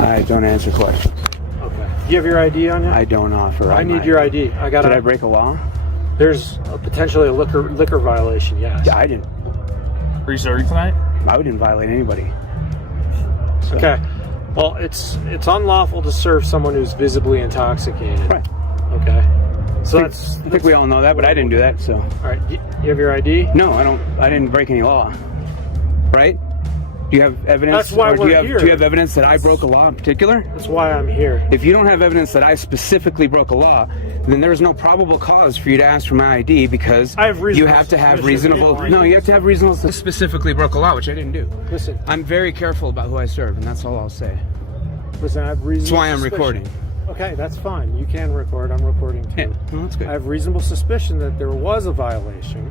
I don't answer questions. Okay. Do you have your ID on you? I don't offer. I need your ID. Did I break a law? There's potentially a liquor violation. Yes. Yeah, I didn't. Are you serving tonight? I didn't violate anybody. So. Okay. Well, it's unlawful to serve someone who's visibly intoxicated. Right. Okay. So I think we all know that, but I didn't do that. So. All right. Do you have your ID? No, I don't. I didn't break any law. Right? Do you have evidence? That's why do you we're here. Do you have evidence that I broke a law in particular? That's why I'm here. If you don't have evidence that I specifically broke a law, then there's no probable cause for you to ask for my ID because you have to have reasonable. No, you have to have reasonable. Specifically broke a law, which I didn't do. Listen, I'm very careful about who I serve, and that's all I'll say. Listen, I have reasonable. That's why I'm suspicion. recording. Okay, that's fine. You can record. I'm recording too. Yeah, well, that's good. I have reasonable suspicion that there was a violation.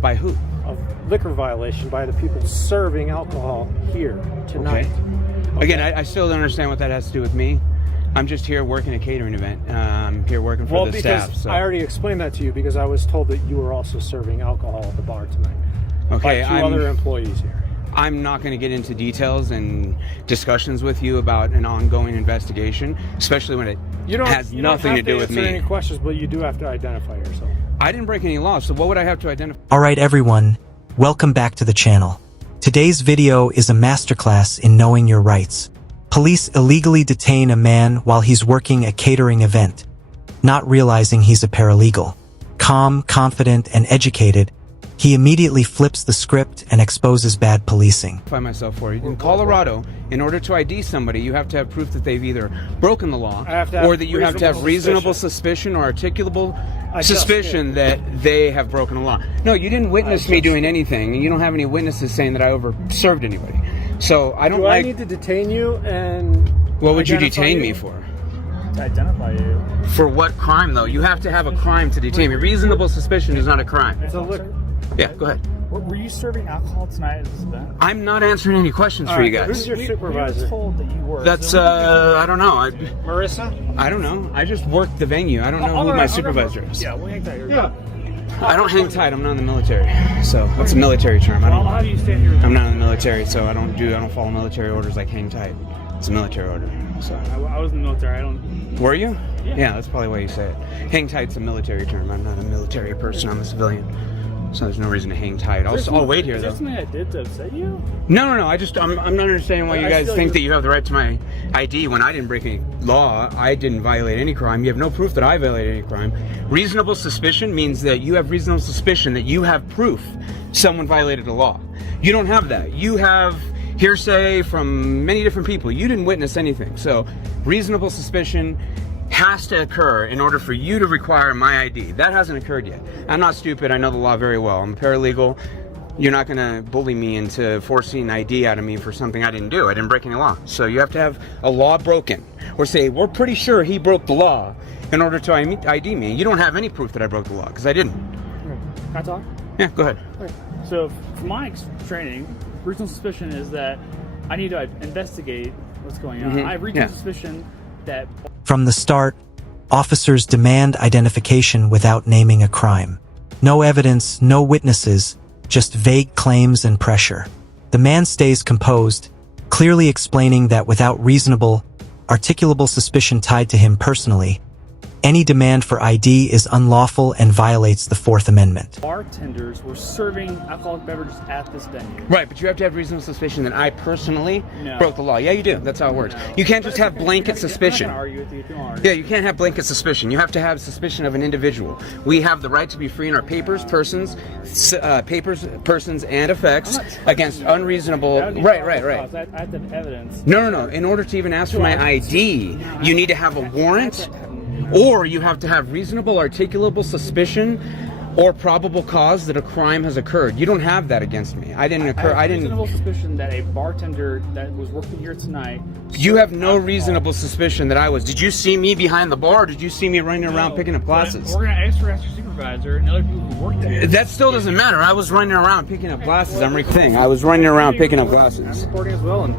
By who? Of liquor violation by the people serving alcohol here tonight. Okay. Again, I still don't understand what that has to do with me. I'm just here working a catering event. I'm here working for the staff. So. I already explained that to you because I was told that you were also serving alcohol at the bar tonight. Okay, by two other employees here. I'm not going to get into details and discussions with you about an ongoing investigation, especially when it has nothing to do with me. You don't have to answer any questions, but you do have to identify yourself. I didn't break any laws, so what would I have to identify? Alright everyone, welcome back to the channel. Today's video is a masterclass in knowing your rights. Police illegally detain a man while he's working a catering event, not realizing he's a paralegal. Calm, confident, and educated, he immediately flips the script and exposes bad policing. Myself for you. In Colorado, in order to ID somebody, you have to have proof that they've either broken the law or that you have to have reasonable suspicion or articulable suspicion that they have broken the law. No, you didn't witness me doing anything, and you don't have any witnesses saying that I overserved anybody. So I don't I need to detain you and... What would you detain me for? To identify you. For what crime, though? You have to have a crime to detain me. Reasonable suspicion is not a crime. It's a liquor. Yeah, go ahead. Were you serving alcohol tonight at this event? I'm not answering any questions for you guys. Who's your supervisor? We were told that you were. That's, I don't know. Marissa? I don't know. I just worked the venue. I don't know who my supervisor is. Yeah, we'll hang tight here. Yeah. I don't hang tight. I'm not in the military. So that's a military term. How do you stand here? I'm not in the military, so I don't follow military orders like hang tight. It's a military order. So I was in the military. I don't. Were you? Yeah. That's probably why you say it. Hang tight's a military term. I'm not a military person. I'm a civilian. So there's no reason to hang tight. I'll wait here, though. Is there something I did to upset you? No. I'm not understanding why you guys think that you have the right to my ID when I didn't break any law. I didn't violate any crime. You have no proof that I violated any crime. Reasonable suspicion means that you have reasonable suspicion that you have proof someone violated a law. You don't have that. You have hearsay from many different people. You didn't witness anything. So reasonable suspicion has to occur in order for you to require my ID. That hasn't occurred yet. I'm not stupid. I know the law very well. I'm a paralegal. You're not going to bully me into forcing ID out of me for something I didn't do. I didn't break any law. So you have to have a law broken. Or say, we're pretty sure he broke the law in order to ID me. You don't have any proof that I broke the law, because I didn't. Can I talk? Yeah, go ahead. Okay. So, from my training, reasonable suspicion is that I need to investigate what's going on. I have reasonable suspicion that... From the start, officers demand identification without naming a crime. No evidence, no witnesses, just vague claims and pressure. The man stays composed, clearly explaining that without reasonable, articulable suspicion tied to him personally, any demand for ID is unlawful and violates the Fourth Amendment. Bartenders were serving alcoholic beverages at this venue. Right, but you have to have reasonable suspicion that I personally broke the law. Yeah, you do. That's how it works. You can't just have blanket suspicion. I'm not gonna argue with you if you want. Yeah, you can't have blanket suspicion. You have to have suspicion of an individual. We have the right to be free in our persons, and effects against unreasonable... Right. I have to have evidence. No. In order to even ask for my ID, you need to have a warrant, or you have to have reasonable, articulable suspicion or probable cause that a crime has occurred. You don't have that against me. I didn't. Reasonable suspicion that a bartender that was working here tonight. You have no reasonable suspicion that I was. Did you see me behind the bar? Or did you see me running around picking up glasses? We're gonna ask your supervisor and other people who work there. That still doesn't matter. I was running around picking up glasses. I'm recording. I was running around picking up glasses. I'm recording as well, and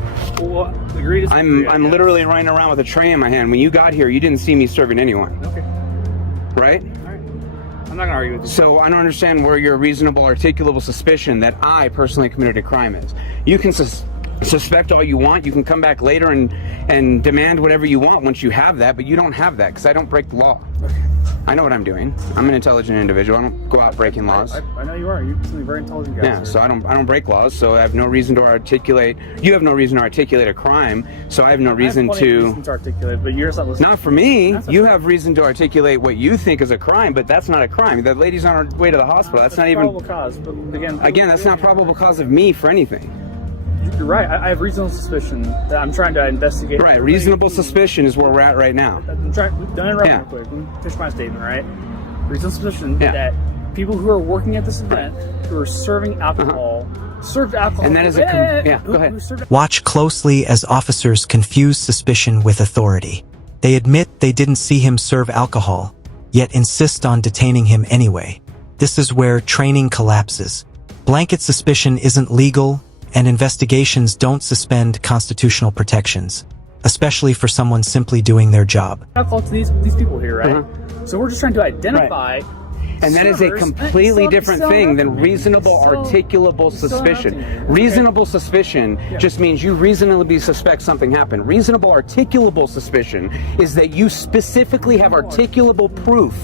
I'm literally running around with a tray in my hand. When you got here, you didn't see me serving anyone. Okay. Right? I'm not gonna argue with you. So I don't understand where your reasonable, articulable suspicion that I personally committed a crime is. You can Suspect all you want. You can come back later and demand whatever you want once you have that, but you don't have that because I don't break the law. I know what I'm doing. I'm an intelligent individual. I don't go out breaking laws. I know you are. You're a very intelligent guy. Yeah, so I don't break laws, so I have no reason to articulate. You have no reason to articulate a crime, so I have no reason to articulate, but you're just not listening. Not for me. You have reason to articulate what you think is a crime, but that's not a crime. The lady's on her way to the hospital. That's not even probable cause. But again, that's not probable cause of me for anything. You're right. I have reasonable suspicion that I'm trying to investigate. Right. Reasonable suspicion is where we're at right now. I'm trying. Don't interrupt real quick. Let me finish my statement. Right. Reasonable suspicion that people who are working at this event, who are serving alcohol, served alcohol. And that is go ahead. Watch closely as officers confuse suspicion with authority. They admit they didn't see him serve alcohol, yet insist on detaining him anyway. This is where training collapses. Blanket suspicion isn't legal, and investigations don't suspend constitutional protections, especially for someone simply doing their job. Alcohol to these people here, right? So we're just trying to identify. And that is a completely different thing than reasonable articulable suspicion. Reasonable suspicion just means you reasonably suspect something happened. Reasonable articulable suspicion is that you specifically have articulable proof.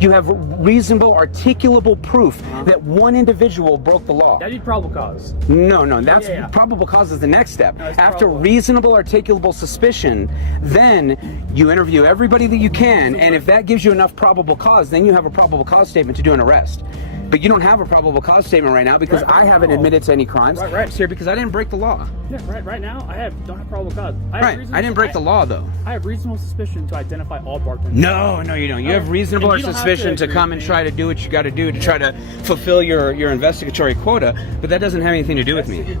You have reasonable articulable proof that one individual broke the law. That'd be probable cause. No, that's probable cause is the next step. No, after reasonable articulable suspicion, then you interview everybody that you can, and if that gives you enough probable cause, then you have a probable cause statement to do an arrest. But you don't have a probable cause statement right now because I haven't admitted to any crimes. Right. Here because I didn't break the law. Yeah, right now don't have probable cause. I didn't break the law though. I have reasonable suspicion to identify all bartenders. No, you don't. You have reasonable suspicion to come and try to do what you got to do to try to fulfill your investigatory quota, but that doesn't have anything to do with me.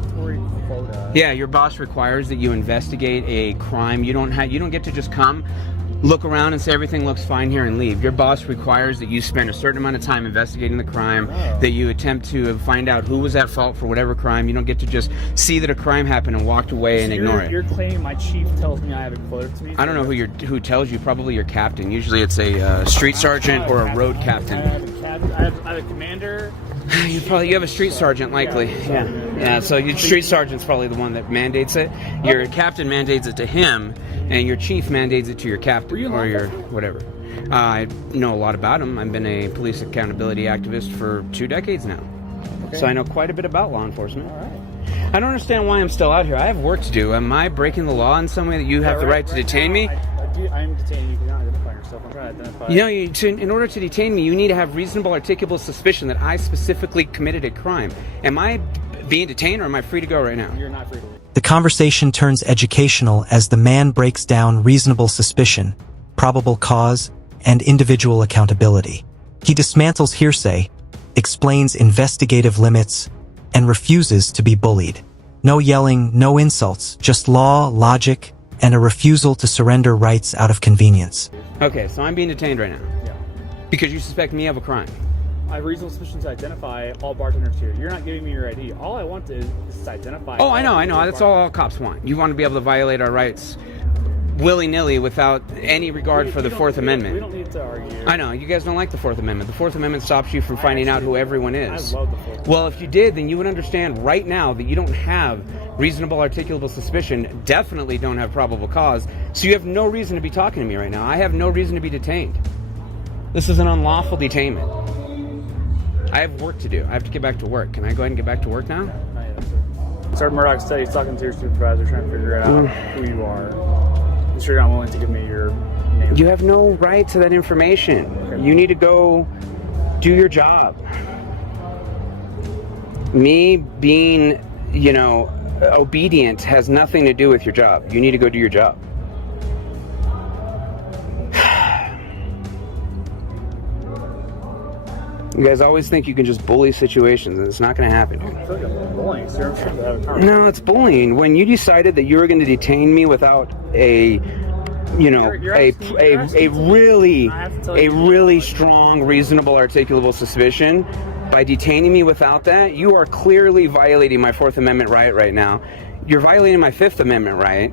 Quota. Yeah, your boss requires that you investigate a crime. You don't get to just come, look around and say everything looks fine here and leave. Your boss requires that you spend a certain amount of time investigating the crime, that you attempt to find out who was at fault for whatever crime. You don't get to just see that a crime happened and walk away and ignore it. You're claiming my chief tells me I have a quota to me? I don't know who tells you. Probably your captain. Usually it's a street sergeant or a road captain. I have a commander. You have a street sergeant, likely. Yeah. So your street sergeant's probably the one that mandates it. Your captain mandates it to him, and your chief mandates it to your captain or your whatever. I know a lot about him. I've been a police accountability activist for 2 decades now, so I know quite a bit about law enforcement. All right. I don't understand why I'm still out here. I have work to do. Am I breaking the law in some way that you have the right to detain me? I am detaining you. You're not identifying yourself. I'm trying to identify. In order to detain me, you need to have reasonable articulable suspicion that I specifically committed a crime. Am I being detained or am I free to go right now? You're not free to leave. The conversation turns educational as the man breaks down reasonable suspicion, probable cause, and individual accountability. He dismantles hearsay, explains investigative limits, and refuses to be bullied. No yelling, no insults, just law, logic, and a refusal to surrender rights out of convenience. Okay, so I'm being detained right now. Yeah. Because you suspect me of a crime. I have reasonable suspicion to identify all bartenders here. You're not giving me your ID. All I want is to identify. Oh, I know. That's all cops want. You want to be able to violate our rights willy-nilly without any regard for the Fourth Amendment. We don't need to argue. I know. You guys don't like the Fourth Amendment. The Fourth Amendment stops you from finding out who everyone is. I love the Fourth Amendment. Well, if you did, then you would understand right now that you don't have reasonable articulable suspicion, definitely don't have probable cause, so you have no reason to be talking to me right now. I have no reason to be detained. This is an unlawful detainment. I have work to do. I have to get back to work. Can I go ahead and get back to work now? Sergeant Murdoch said he's talking to your supervisor, trying to figure out who you are. I'm sure you're not willing to give me your name. You have no right to that information. Okay. You need to go do your job. Me being, obedient has nothing to do with your job. You need to go do your job. You guys always think you can just bully situations, and it's not going to happen. I feel like I'm bullying, sir. No, it's bullying. When you decided that you were going to detain me without a really strong, reasonable, articulable suspicion, by detaining me without that, you are clearly violating my Fourth Amendment right now. You're violating my Fifth Amendment right.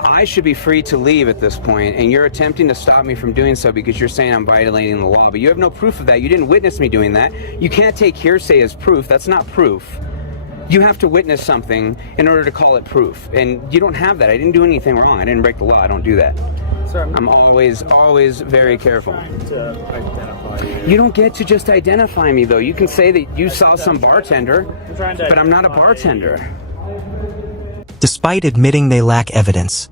I should be free to leave at this point, and you're attempting to stop me from doing so because you're saying I'm violating the law, but you have no proof of that. You didn't witness me doing that. You can't take hearsay as proof. That's not proof. You have to witness something in order to call it proof, and you don't have that. I didn't do anything wrong. I didn't break the law. I don't do that. Sir, I'm always very careful. trying to identify you. You don't get to just identify me, though. You can say that you saw some bartender, but I'm not a bartender. Despite admitting they lack evidence,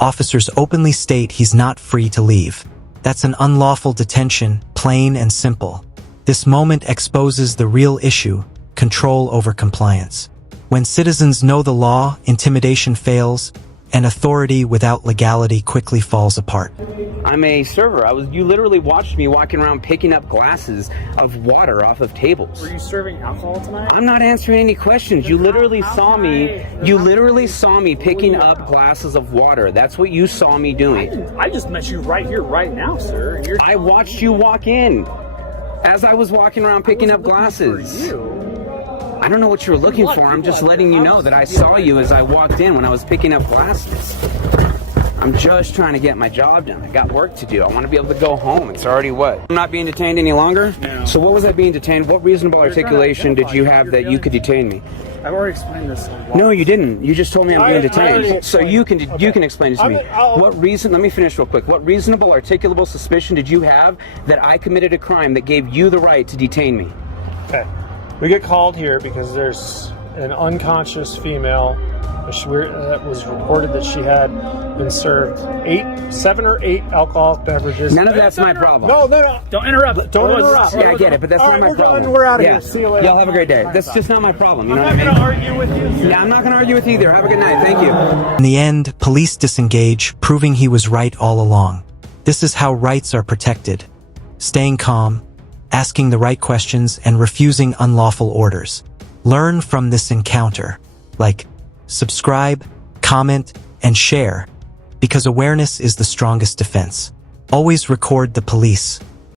officers openly state he's not free to leave. That's an unlawful detention, plain and simple. This moment exposes the real issue, control over compliance. When citizens know the law, intimidation fails, and authority without legality quickly falls apart. I'm a server. You literally watched me walking around picking up glasses of water off of tables. Were you serving alcohol tonight? I'm not answering any questions. You literally saw me picking up glasses of water. That's what you saw me doing. I just met you right here, right now, sir. And I watched you walk in as I was walking around picking up glasses. I don't know what you were looking for. I'm just letting you know that I saw you as I walked in when I was picking up glasses. I'm just trying to get my job done. I got work to do. I want to be able to go home. It's already what? I'm not being detained any longer? No. So what was I being detained? What reasonable articulation did you have that you could detain me? I've already explained this. No, you didn't. You just told me I'm being detained. So you can explain it to me. I'll- What reason? Let me finish real quick. What reasonable articulable suspicion did you have that I committed a crime that gave you the right to detain me? Okay. We get called here because there's an unconscious female that was reported that she had been served 7 or 8 alcoholic beverages. None of that's my problem. No. Don't interrupt. Don't interrupt. Yeah, I get it, but that's All not right, my problem. Done. We're out of Yeah. here. See you later. Y'all have a great day. That's just not my problem. You know what I I'm mean? not going to argue with you. Yeah, I'm not going to argue with you either. Have a good night. Thank you. In the end, police disengage, proving he was right all along. This is how rights are protected. Staying calm, asking the right questions, and refusing unlawful orders. Learn from this encounter. Like, subscribe, comment, and share, because awareness is the strongest defense. Always record the police.